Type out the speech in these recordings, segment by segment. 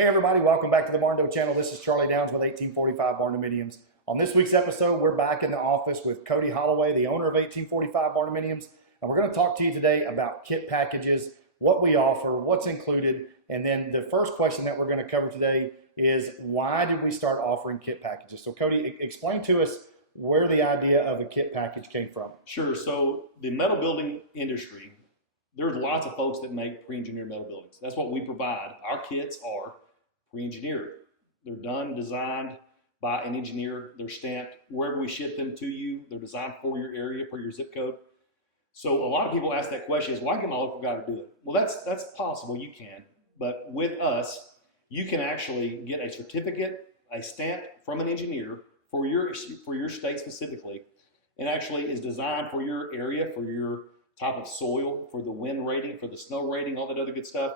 Hey everybody, welcome back to the Barndo channel. This is Charlie Downs with 1845 Barndominiums. On this week's episode, we're back in the office with Cody Holloway, the owner of 1845 Barndominiums, and we're going to talk to you today about kit packages, what we offer, what's included, and then the first question that we're going to cover today is why did we start offering kit packages? So Cody, explain to us where the idea of a kit package came from. Sure. So the metal building industry, there's lots of folks that make pre-engineered metal buildings. That's what we provide. Our kits are pre-engineered. They're done, designed by an engineer. They're stamped wherever we ship them to you. They're designed for your area, per your zip code. So a lot of people ask that question is, why can my local guy do it? Well, that's possible. You can. But with us, you can actually get a certificate, a stamp from an engineer for your state specifically, and actually is designed for your area, for your type of soil, for the wind rating, for the snow rating, all that other good stuff.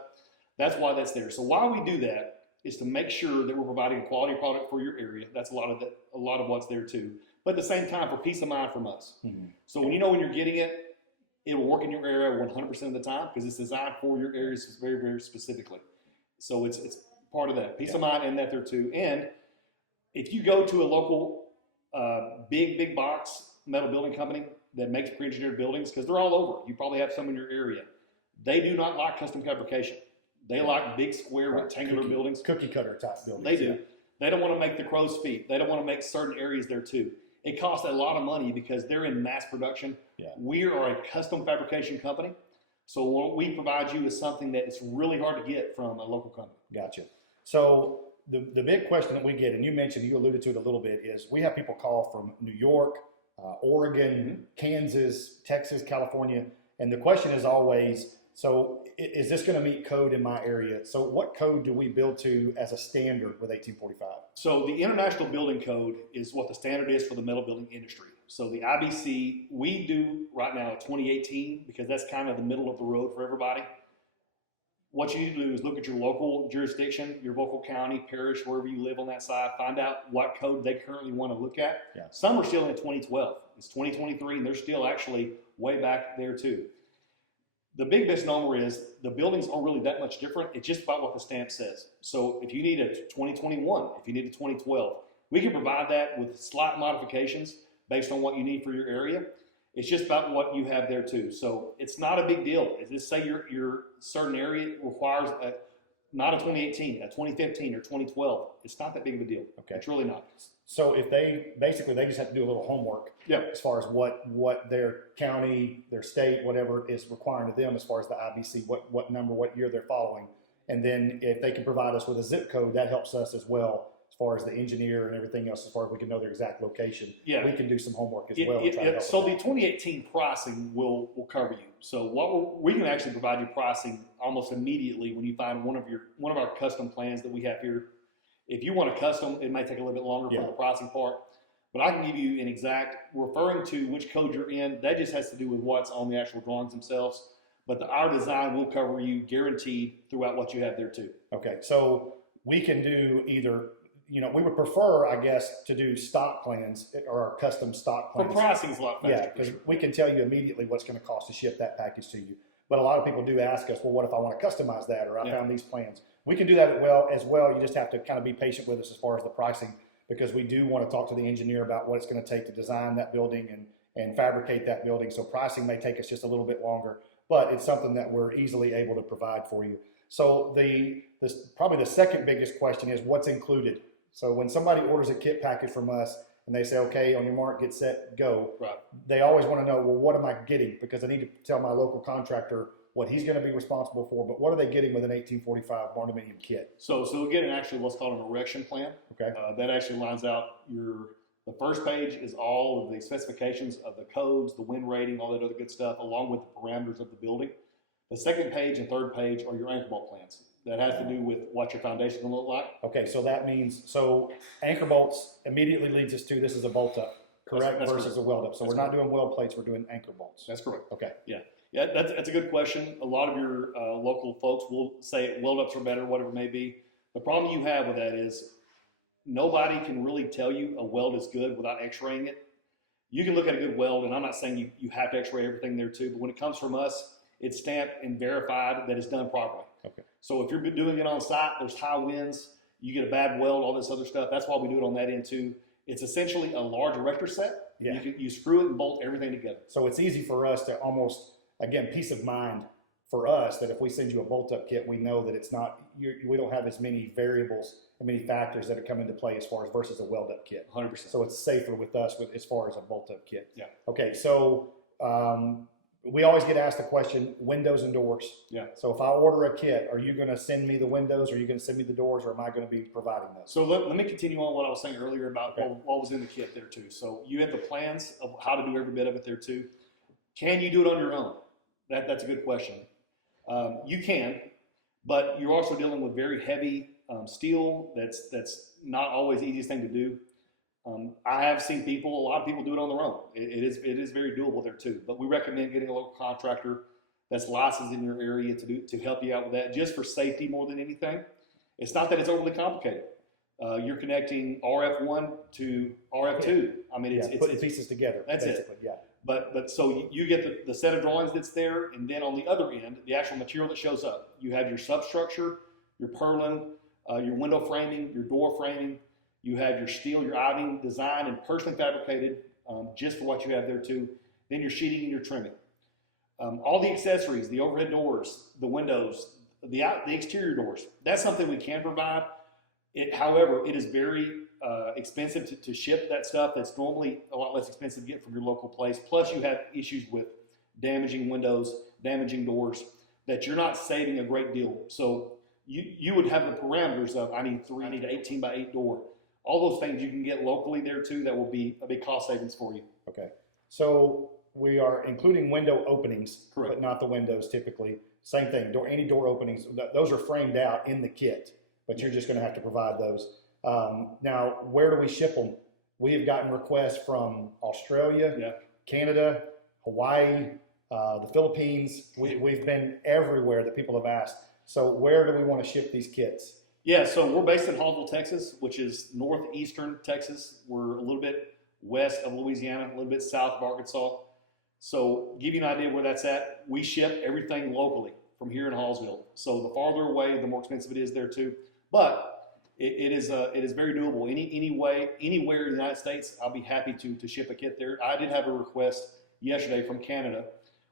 That's why that's there. So why we do that is to make sure that we're providing a quality product for your area. That's a lot of what's there too. But at the same time, for peace of mind from us. Mm-hmm. So when you know when you're getting it, it will work in your area 100% of the time because it's designed for your areas very, very specifically. So it's part of that. Peace of mind in that there too. And if you go to a local big box metal building company that makes pre-engineered buildings, because they're all over, you probably have some in your area, they do not like custom fabrication. They like big square rectangular buildings. Cookie cutter type buildings. They do. Yeah. They don't want to make the crow's feet. They don't want to make certain areas there too. It costs a lot of money because they're in mass production. Yeah. We are a custom fabrication company. So what we provide you is something that is really hard to get from a local company. Gotcha. So the big question that we get, and you alluded to it a little bit, is we have people call from New York, Oregon, Kansas, Texas, California, and the question is always, so is this going to meet code in my area? So what code do we build to as a standard with 1845? So the International Building Code is what the standard is for the metal building industry. So the IBC, we do right now 2018 because that's kind of the middle of the road for everybody. What you need to do is look at your local jurisdiction, your local county, parish, wherever you live on that side, find out what code they currently want to look at. Yeah. Some are still in 2012. It's 2023, and they're still actually way back there too. The big misnomer is the buildings aren't really that much different. It's just about what the stamp says. So if you need a 2021, if you need a 2012, we can provide that with slight modifications based on what you need for your area. It's just about what you have there too. So it's not a big deal. Just say your certain area requires not a 2018, a 2015 or 2012. It's not that big of a deal. Okay. It's really not. So if they just have to do a little homework as far as what their county, their state, whatever is requiring of them as far as the IBC, what number, what year they're following. And then if they can provide us with a zip code, that helps us as well as far as the engineer and everything else, as far as we can know their exact location. Yeah. We can do some homework as well. So the 2018 pricing will cover you. So we can actually provide you pricing almost immediately when you find one of our custom plans that we have here. If you want a custom, it may take a little bit longer for the pricing part, but I can give you an exact, referring to which code you're in. That just has to do with what's on the actual drawings themselves. But our design will cover you guaranteed throughout what you have there too. Okay, so we can do either, we would prefer, I guess, to do stock plans or our custom stock plans. For pricing is a lot faster. Yeah, because we can tell you immediately what's going to cost to ship that package to you. But a lot of people do ask us, well, what if I want to customize that, or I found these plans? We can do that as well. You just have to kind of be patient with us as far as the pricing, because we do want to talk to the engineer about what it's going to take to design that building and fabricate that building. So pricing may take us just a little bit longer, but it's something that we're easily able to provide for you. So probably the second biggest question is what's included. So when somebody orders a kit package from us and they say, okay, on your mark, get set, go, they always want to know, well, what am I getting? Because I need to tell my local contractor what he's going to be responsible for, but what are they getting with an 1845 Barndominium kit? So they'll get what's called an erection plan. Okay. That actually lines out the first page is all of the specifications of the codes, the wind rating, all that other good stuff, along with the parameters of the building. The second page and third page are your anchor bolt plans. That has to do with what your foundation will look like. Okay, so that means, anchor bolts immediately leads us to this is a bolt up, correct? That's versus correct. A weld up. So we're not doing weld plates, we're doing anchor bolts. That's correct. Okay. Yeah, that's a good question. A lot of your local folks will say weld ups are better, whatever it may be. The problem you have with that is nobody can really tell you a weld is good without x-raying it. You can look at a good weld, and I'm not saying you have to x-ray everything there too, but when it comes from us, it's stamped and verified that it's done properly. Okay. So if you're doing it on site, there's high winds, you get a bad weld, all this other stuff. That's why we do it on that end too. It's essentially a large erector set. Yeah. You screw it and bolt everything together. So it's easy for us to almost, again, peace of mind for us that if we send you a bolt-up kit, we know that it's not, we don't have as many variables and many factors that come into play as far as versus a weld-up kit. 100%. So it's safer with us as far as a bolt-up kit. Yeah. Okay, so we always get asked the question, windows and doors. Yeah. So if I order a kit, are you going to send me the windows, or are you going to send me the doors, or am I going to be providing those? So let me continue on what I was saying earlier about what was in the kit there too. So you have the plans of how to do every bit of it there too. Can you do it on your own? That's a good question. You can, but you're also dealing with very heavy steel. That's not always the easiest thing to do. I have seen a lot of people do it on their own. It is very doable there too. But we recommend getting a local contractor that's licensed in your area to help you out with that, just for safety more than anything. It's not that it's overly complicated. You're connecting RF1 to RF2. I mean, it's putting pieces together. That's basically. it. Yeah. But so you get the set of drawings that's there, and then on the other end, the actual material that shows up. You have your substructure, your purlin, your window framing, your door framing. You have your steel, your I-beam designed and personally fabricated just for what you have there too. Then your sheeting and your trimming. All the accessories, the overhead doors, the windows, the exterior doors. That's something we can provide. However, it is very expensive to ship that stuff. That's normally a lot less expensive to get from your local place. Plus, you have issues with damaging windows, damaging doors, that you're not saving a great deal. So you would have the parameters of, I need an 18 by 8 door. All those things you can get locally there too. That will be a big cost savings for you. Okay. So we are including window openings, correct, but not the windows typically. Same thing, any door openings, those are framed out in the kit, but you're just going to have to provide those. Now, where do we ship them? We have gotten requests from Australia, Canada, Hawaii, the Philippines. We've been everywhere that people have asked. So where do we want to ship these kits? Yeah, so we're based in Hallville, Texas, which is northeastern Texas. We're a little bit west of Louisiana, a little bit south of Arkansas. So give you an idea where that's at. We ship everything locally from here in Hallsville. So the farther away, the more expensive it is there too. But it is very doable. Anywhere in the United States, I'll be happy to ship a kit there. I did have a request yesterday from Canada.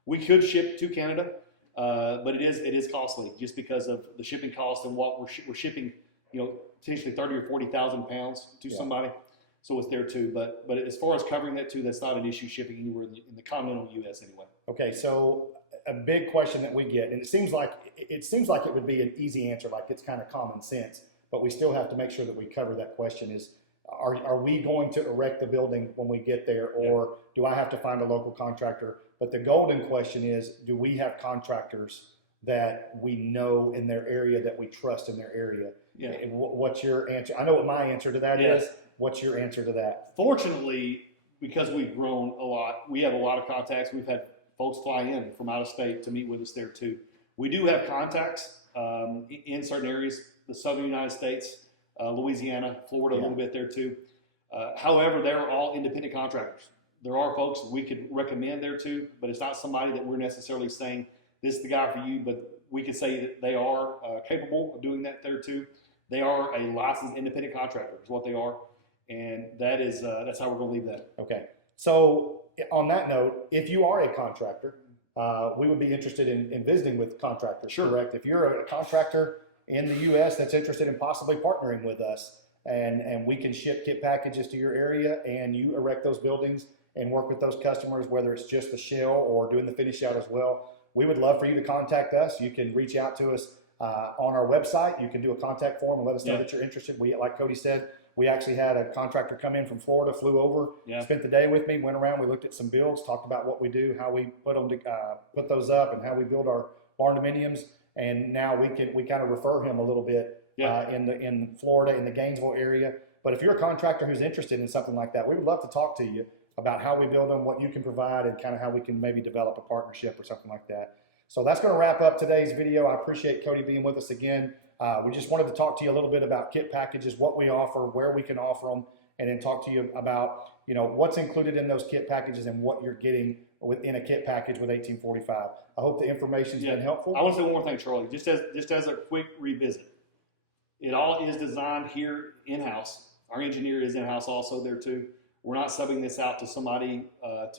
We could ship to Canada. But it is costly just because of the shipping cost and what we're shipping, potentially 30 or 40,000 pounds to somebody. So it's there too. But as far as covering that too, that's not an issue shipping anywhere in the continental U.S. anyway. Okay, so a big question that we get, and it seems like it would be an easy answer, like it's kind of common sense, but we still have to make sure that we cover that question is, are we going to erect the building when we get there, or do I have to find a local contractor? But the golden question is, do we have contractors that we know in their area, that we trust in their area? Yeah. And what's your answer? I know what my answer to that is. What's your answer to that? Fortunately, because we've grown a lot, we have a lot of contacts. We've had folks fly in from out of state to meet with us there too. We do have contacts in certain areas, the southern United States, Louisiana, Florida, a little bit there too. However, they're all independent contractors. There are folks we could recommend there too, but it's not somebody that we're necessarily saying this is the guy for you, but we could say that they are capable of doing that there too. They are a licensed independent contractor is what they are, and that's how we're going to leave that. Okay. So on that note, if you are a contractor, we would be interested in visiting with contractors, correct? If you're a contractor in the U.S. that's interested in possibly partnering with us, and we can ship kit packages to your area, and you erect those buildings and work with those customers, whether it's just the shell or doing the finish out as well, we would love for you to contact us. You can reach out to us on our website. You can do a contact form and let us know that you're interested. Like Cody said, we actually had a contractor come in from Florida, flew over, spent the day with me, went around, we looked at some builds, talked about what we do, how we put those up, and how we build our Barndominiums. And now we kind of refer him a little bit in Florida, in the Gainesville area. But if you're a contractor who's interested in something like that, we would love to talk to you about how we build them, what you can provide, and kind of how we can maybe develop a partnership or something like that. So that's going to wrap up today's video. I appreciate Cody being with us again. We just wanted to talk to you a little bit about kit packages, what we offer, where we can offer them, and then talk to you about, you know, what's included in those kit packages and what you're getting within a kit package with 1845. I hope the information's been helpful. I want to say one more thing, Charlie, just as a quick revisit. It all is designed here in-house. Our engineer is in-house also there too. We're not subbing this out to somebody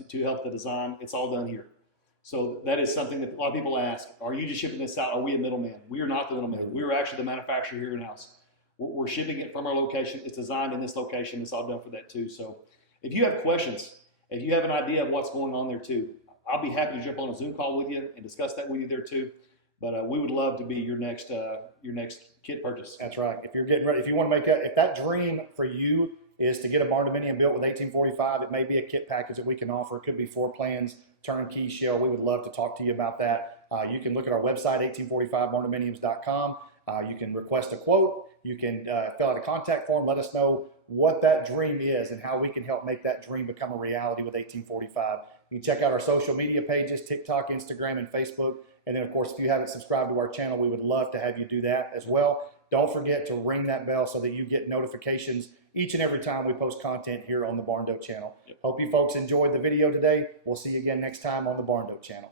to help the design. It's all done here. So that is something that a lot of people ask, are you just shipping this out? Are we a middleman? We are not the middleman. We are actually the manufacturer here in-house. We're shipping it from our location. It's designed in this location. It's all done for that too. So if you have questions, if you have an idea of what's going on there too, I'll be happy to jump on a Zoom call with you and discuss that with you there too. But we would love to be your next kit purchase. That's right. If you're getting ready, if you want to if that dream for you is to get a Barndominium built with 1845, it may be a kit package that we can offer. It could be floor plans, turnkey shell. We would love to talk to you about that. You can look at our website, 1845barndominiums.com. You can request a quote. You can fill out a contact form. Let us know what that dream is and how we can help make that dream become a reality with 1845. You can check out our social media pages, TikTok, Instagram, and Facebook. And then, of course, if you haven't subscribed to our channel, we would love to have you do that as well. Don't forget to ring that bell so that you get notifications each and every time we post content here on the Barndo channel. Yep. Hope you folks enjoyed the video today. We'll see you again next time on the Barndo channel.